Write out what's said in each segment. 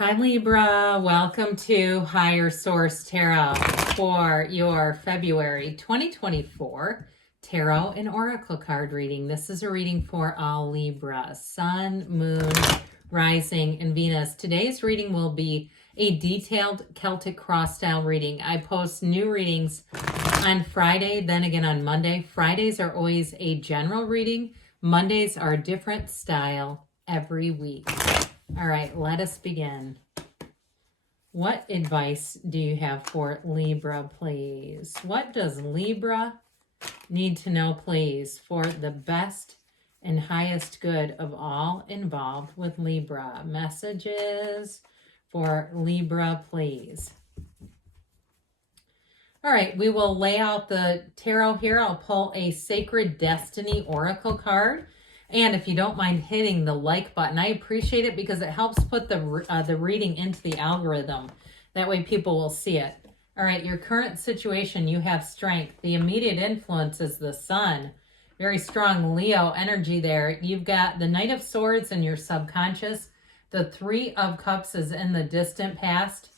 Hi Libra, welcome to Higher Source Tarot for your February 2024 Tarot and Oracle card reading. This is a reading for all Libra, Sun, Moon, Rising, and Venus. Today's reading will be a detailed Celtic cross style reading. I post new readings on Friday, then again on Monday. Fridays are always a general reading. Mondays are a different style every week. All right, let us begin. What advice do you have for Libra, please? What does Libra need to know, please, for the best and highest good of all involved with Libra? Messages for Libra, please. All right, we will lay out the tarot here. I'll pull a Sacred Destiny Oracle card. And if you don't mind hitting the like button, I appreciate it because it helps put the reading into the algorithm. That way people will see it. All right, your current situation, you have strength. The immediate influence is the Sun. Very strong Leo energy there. You've got the Knight of Swords in your subconscious. The Three of Cups is in the distant past.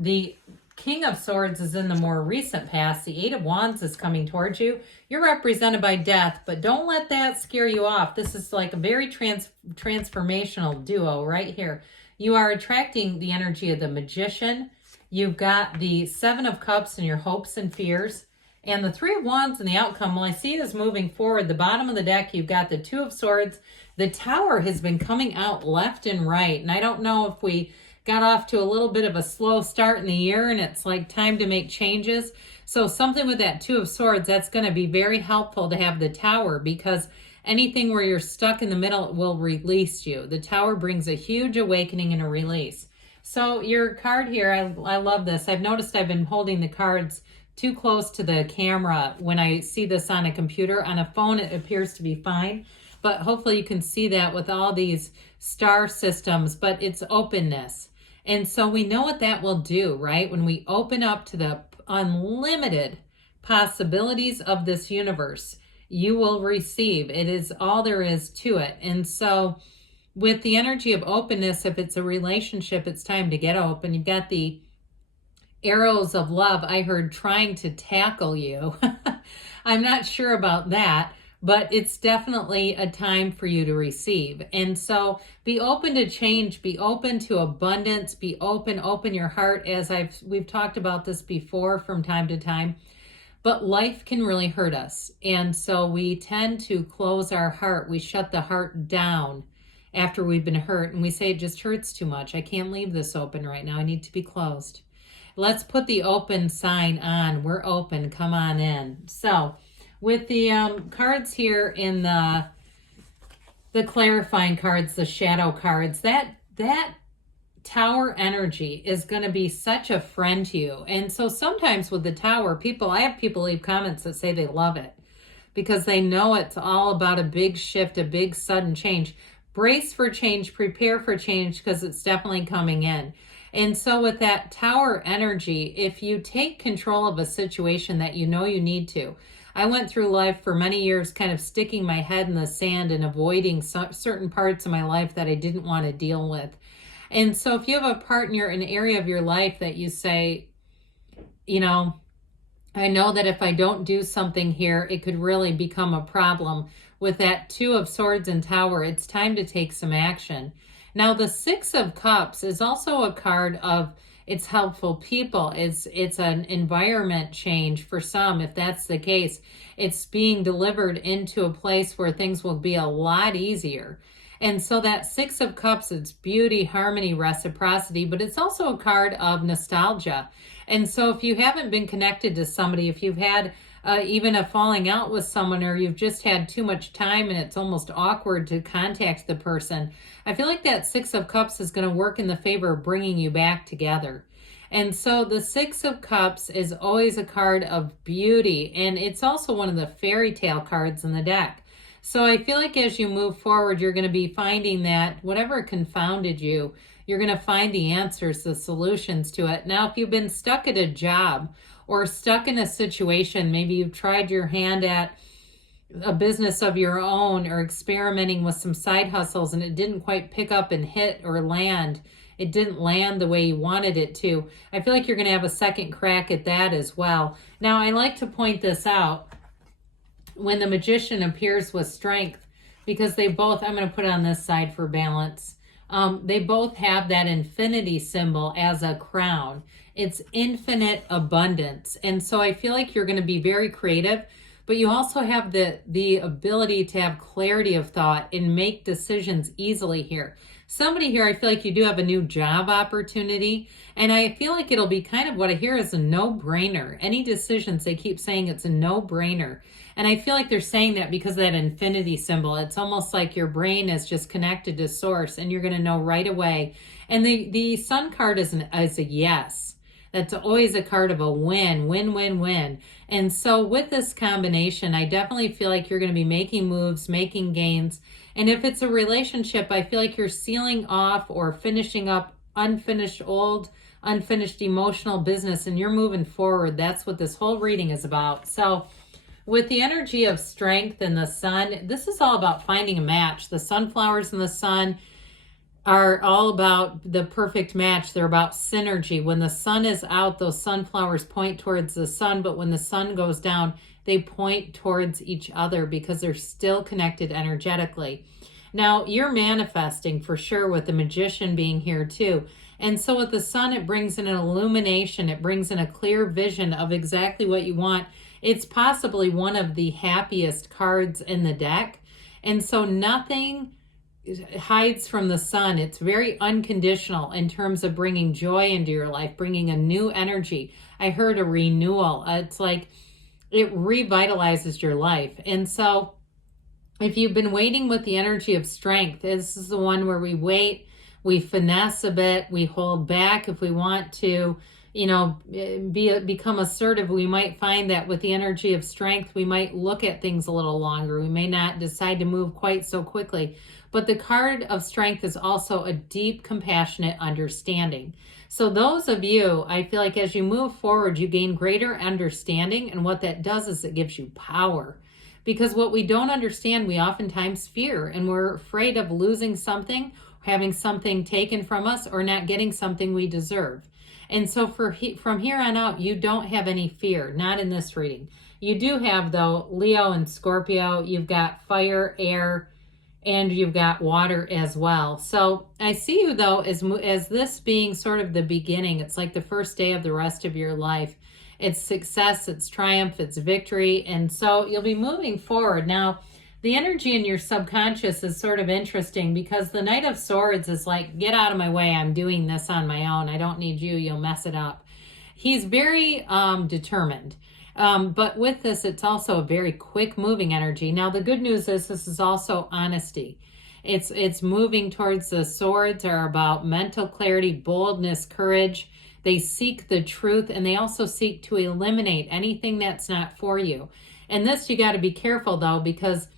The King of Swords is in the more recent past. The Eight of Wands is coming towards you. You're represented by death, but don't let that scare you off. This is like a very transformational duo right here. You are attracting the energy of the Magician. You've got the Seven of Cups and your hopes and fears. And the Three of Wands and the outcome, well, I see it as moving forward. The bottom of the deck, you've got the Two of Swords. The Tower has been coming out left and right. And I don't know if we got off to a little bit of a slow start in the year and it's like time to make changes. So something with that Two of Swords, that's going to be very helpful to have the Tower, because anything where you're stuck in the middle will release you. The Tower brings a huge awakening and a release. So your card here, I love this. I've noticed I've been holding the cards too close to the camera when I see this on a computer. On a phone, it appears to be fine. But hopefully you can see that with all these star systems, but it's openness. And so we know what that will do, right? When we open up to the unlimited possibilities of this universe, you will receive. It is all there is to it. And so with the energy of openness, if it's a relationship, it's time to get open. You've got the arrows of love, I heard, trying to tackle you. I'm not sure about that, but it's definitely a time for you to receive. And so be open to change, be open to abundance, be open your heart, as we've talked about this before from time to time. But life can really hurt us. And so we tend to close our heart. We shut the heart down after we've been hurt. And we say, it just hurts too much. I can't leave this open right now. I need to be closed. Let's put the open sign on. We're open. Come on in. So with the cards here in the clarifying cards, the shadow cards, that Tower energy is going to be such a friend to you. And so sometimes with the Tower, I have people leave comments that say they love it because they know it's all about a big shift, a big sudden change. Brace for change, prepare for change, because it's definitely coming in. And so with that Tower energy, if you take control of a situation that you know you need to, I went through life for many years kind of sticking my head in the sand and avoiding certain parts of my life that I didn't want to deal with. And so if you have a partner, an area of your life that you say, I know that if I don't do something here, it could really become a problem. With that Two of Swords and Tower, it's time to take some action. Now, the Six of Cups is also a card of, it's helpful people. It's an environment change for some, if that's the case. It's being delivered into a place where things will be a lot easier. And so that Six of Cups, it's beauty, harmony, reciprocity, but it's also a card of nostalgia. And so if you haven't been connected to somebody, if you've had even a falling out with someone, or you've just had too much time and it's almost awkward to contact the person, I feel like that Six of Cups is going to work in the favor of bringing you back together. And so the Six of Cups is always a card of beauty, and it's also one of the fairy tale cards in the deck. So I feel like as you move forward, you're going to be finding that whatever confounded you, you're going to find the answers, the solutions to it. Now, if you've been stuck at a job or stuck in a situation, maybe you've tried your hand at a business of your own or experimenting with some side hustles and it didn't quite pick up and hit or land it didn't land the way you wanted it to. I feel like you're going to have a second crack at that as well. Now, I like to point this out when the Magician appears with Strength, because they both, I'm going to put it on this side for balance. They both have that infinity symbol as a crown. It's infinite abundance. And so I feel like you're going to be very creative, but you also have the ability to have clarity of thought and make decisions easily here. Somebody here, I feel like you do have a new job opportunity, and I feel like it'll be kind of what I hear is a no-brainer. Any decisions, they keep saying it's a no-brainer. And I feel like they're saying that because of that infinity symbol. It's almost like your brain is just connected to source, and you're going to know right away. And the Sun card is a yes. That's always a card of a win, win, win, win. And so with this combination, I definitely feel like you're going to be making moves, making gains. And if it's a relationship, I feel like you're sealing off or finishing up unfinished emotional business, and you're moving forward. That's what this whole reading is about. So with the energy of Strength and the Sun, this is all about finding a match. The sunflowers and the sun are all about the perfect match. They're about synergy. When the sun is out, those sunflowers point towards the sun, but when the sun goes down, they point towards each other because they're still connected energetically. Now, you're manifesting for sure with the Magician being here too. And so with the sun, it brings in an illumination. It brings in a clear vision of exactly what you want. It's possibly one of the happiest cards in the deck. And so nothing hides from the sun. It's very unconditional in terms of bringing joy into your life, bringing a new energy. I heard a renewal. It's like it revitalizes your life. And so if you've been waiting with the energy of Strength, this is the one where we wait, we finesse a bit, we hold back if we want to, become assertive. We might find that with the energy of Strength, we might look at things a little longer. We may not decide to move quite so quickly. But the card of Strength is also a deep, compassionate understanding. So those of you, I feel like as you move forward, you gain greater understanding. And what that does is it gives you power. Because what we don't understand, we oftentimes fear. And we're afraid of losing something, having something taken from us, or not getting something we deserve. And so from here on out, you don't have any fear, not in this reading. You do have, though, Leo and Scorpio. You've got fire, air, and you've got water as well. So I see you, though, as this being sort of the beginning. It's like the first day of the rest of your life. It's success, it's triumph, it's victory. And so you'll be moving forward. Now, the energy in your subconscious is sort of interesting because the Knight of Swords is like, get out of my way. I'm doing this on my own. I don't need you. You'll mess it up. He's very determined. But with this, it's also a very quick moving energy. Now, the good news is this is also honesty. It's moving towards the swords are about mental clarity, boldness, courage. They seek the truth, and they also seek to eliminate anything that's not for you. And this, you got to be careful, though, because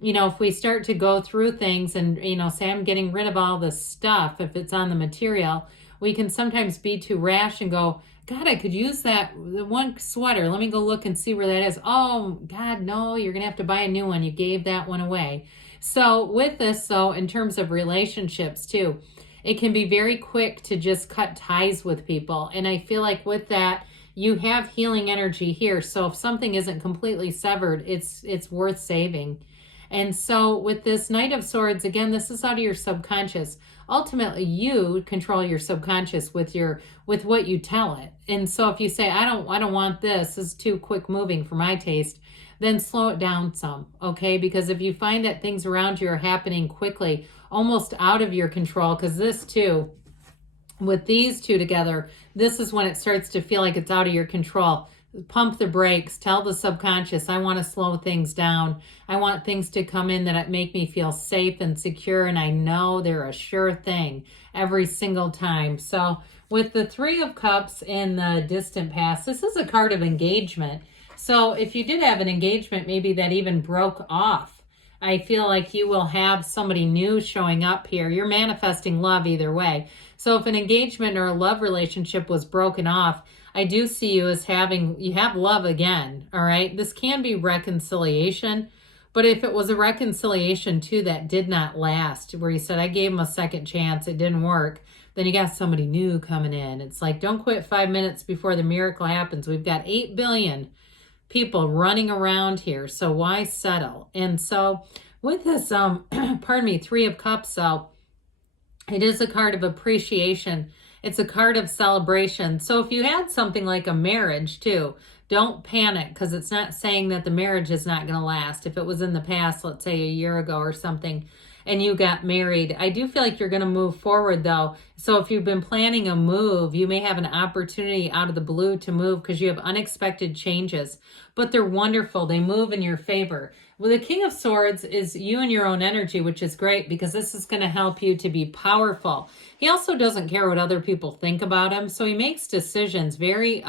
if we start to go through things and, say I'm getting rid of all this stuff, if it's on the material, we can sometimes be too rash and go, God, I could use that one sweater. Let me go look and see where that is. Oh, God, no, you're going to have to buy a new one. You gave that one away. So with this, though, in terms of relationships, too, it can be very quick to just cut ties with people. And I feel like with that, you have healing energy here. So if something isn't completely severed, it's worth saving. And so with this Knight of Swords, again, this is out of your subconscious. Ultimately, you control your subconscious with what you tell it. And so if you say, I don't want this is too quick moving for my taste, then slow it down some, okay? Because if you find that things around you are happening quickly, almost out of your control, because this too, with these two together, this is when it starts to feel like it's out of your control. Pump the brakes, tell the subconscious, I want to slow things down. I want things to come in that make me feel safe and secure, and I know they're a sure thing every single time. So with the Three of Cups in the distant past, this is a card of engagement. So if you did have an engagement, maybe that even broke off, I feel like you will have somebody new showing up here. You're manifesting love either way. So if an engagement or a love relationship was broken off, I do see you as you have love again, all right? This can be reconciliation, But if it was a reconciliation too that did not last, where you said, I gave him a second chance, it didn't work, then you got somebody new coming in. It's like, don't quit 5 minutes before the miracle happens. We've got 8 billion people running around here, so why settle? And so with this, pardon me, 3 of Cups, so it is a card of appreciation. It's a card of celebration. So if you had something like a marriage too, don't panic, because it's not saying that the marriage is not going to last. If it was in the past, let's say a year ago or something, and you got married, I do feel like you're going to move forward though. So if you've been planning a move, you may have an opportunity out of the blue to move because you have unexpected changes, but they're wonderful. They move in your favor. Well, the King of Swords is you and your own energy, which is great because this is going to help you to be powerful. He also doesn't care what other people think about him. So he makes decisions, very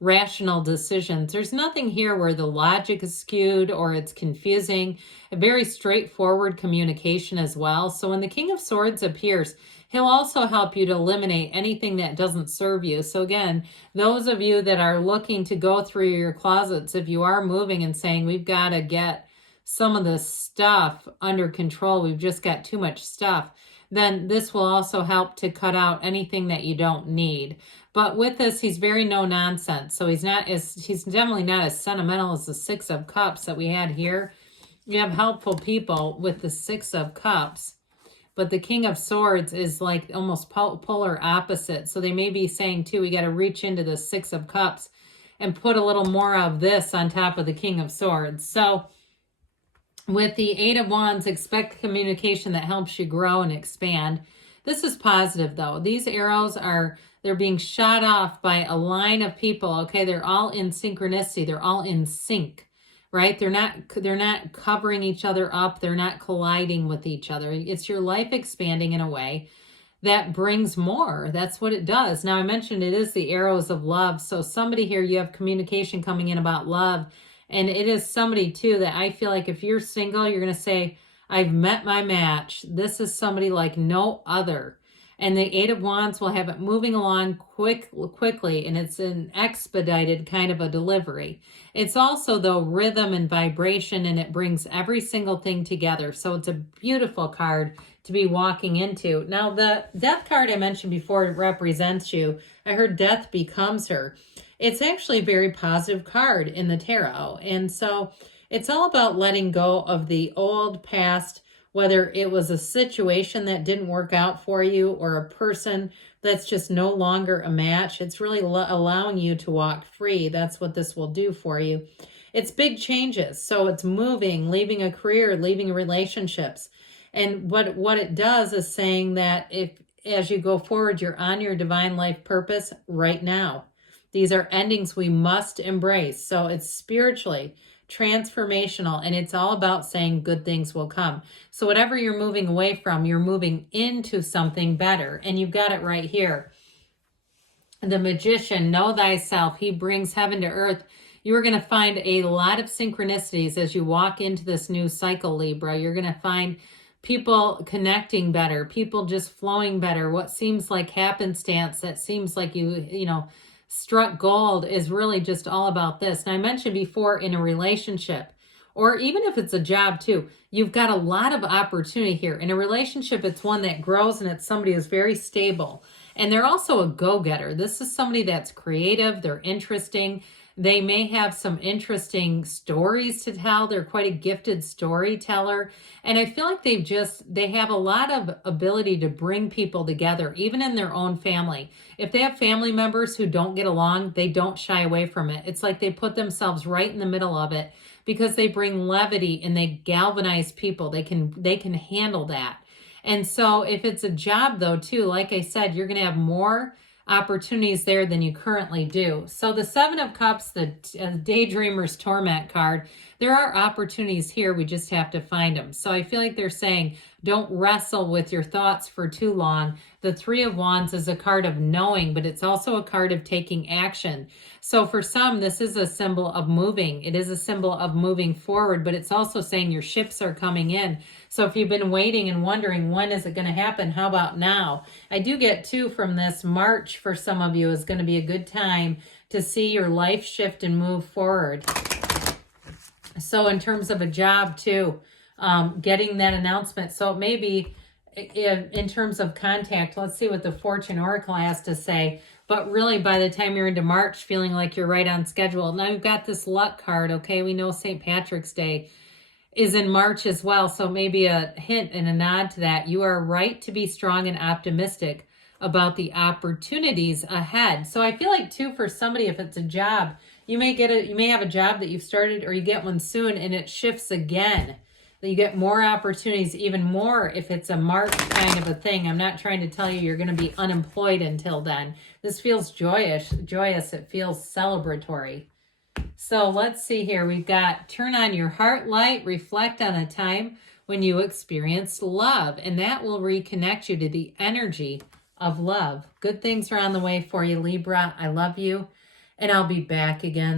rational decisions. There's nothing here where the logic is skewed or it's confusing. A very straightforward communication as well. So when the King of Swords appears, he'll also help you to eliminate anything that doesn't serve you. So again, those of you that are looking to go through your closets, if you are moving and saying, we've got to get some of this stuff under control, we've just got too much stuff, then this will also help to cut out anything that you don't need. But with this, he's very no nonsense. So he's definitely not as sentimental as the 6 of Cups that we had here. You have helpful people with the 6 of Cups, but the King of Swords is like almost polar opposite. So they may be saying too, we got to reach into the 6 of Cups and put a little more of this on top of the King of Swords. So with the 8 of Wands, expect communication that helps you grow and expand. This is positive though. These arrows they're being shot off by a line of people. Okay, they're all in synchronicity. They're all in sync, right? They're not covering each other up. They're not colliding with each other. It's your life expanding in a way that brings more. That's what it does. Now I mentioned it is the arrows of love. So somebody here, you have communication coming in about love. And it is somebody too that I feel like if you're single, you're going to say, I've met my match. This is somebody like no other. And the 8 of Wands will have it moving along quickly, and it's an expedited kind of a delivery. It's also, though, rhythm and vibration, and it brings every single thing together. So it's a beautiful card to be walking into. Now, the Death card I mentioned before represents you. I heard Death becomes her. It's actually a very positive card in the tarot. And so it's all about letting go of the old past, whether it was a situation that didn't work out for you or a person that's just no longer a match. It's really allowing you to walk free. That's what this will do for you. It's big changes. So it's moving, leaving a career, leaving relationships. And what it does is saying that if as you go forward, you're on your divine life purpose right now. These are endings we must embrace. So it's spiritually transformational, and it's all about saying good things will come. So whatever you're moving away from, you're moving into something better, and you've got it right here. The Magician, know thyself. He brings heaven to earth. You're going to find a lot of synchronicities as you walk into this new cycle, Libra. You're going to find people connecting better, people just flowing better. What seems like happenstance, that seems like you know, struck gold, is really just all about this. And I mentioned before, in a relationship, or even if it's a job too, you've got a lot of opportunity here. In a relationship, it's one that grows, and it's somebody who's very stable. And they're also a go-getter. This is somebody that's creative, they're interesting. They may have some interesting stories to tell. They're quite a gifted storyteller. And I feel like they have a lot of ability to bring people together, even in their own family. If they have family members who don't get along, they don't shy away from it. It's like they put themselves right in the middle of it because they bring levity and they galvanize people. They can handle that. And so if it's a job though too, like I said, you're going to have more opportunities there than you currently do. So the 7 of Cups, the Daydreamer's Torment card, there are opportunities here. We just have to find them. So I feel like they're saying, don't wrestle with your thoughts for too long. The 3 of Wands is a card of knowing, but it's also a card of taking action. So for some, this is a symbol of moving. It is a symbol of moving forward, but it's also saying your ships are coming in. So if you've been waiting and wondering, when is it going to happen? How about now? I do get too from this, March for some of you is going to be a good time to see your life shift and move forward. So in terms of a job too, getting that announcement. So it may be in terms of contact. Let's see what the Fortune Oracle has to say. But really, by the time you're into March, feeling like you're right on schedule. Now we've got this luck card, okay? We know St. Patrick's Day is in March as well. So maybe a hint and a nod to that. You are right to be strong and optimistic about the opportunities ahead. So I feel like too, for somebody, if it's a job, you may have a job that you've started, or you get one soon and it shifts again. That you get more opportunities, even more if it's a March kind of a thing. I'm not trying to tell you you're going to be unemployed until then. This feels joyous. It feels celebratory. So let's see here. We've got turn on your heart light, reflect on a time when you experienced love, and that will reconnect you to the energy of love. Good things are on the way for you, Libra. I love you, and I'll be back again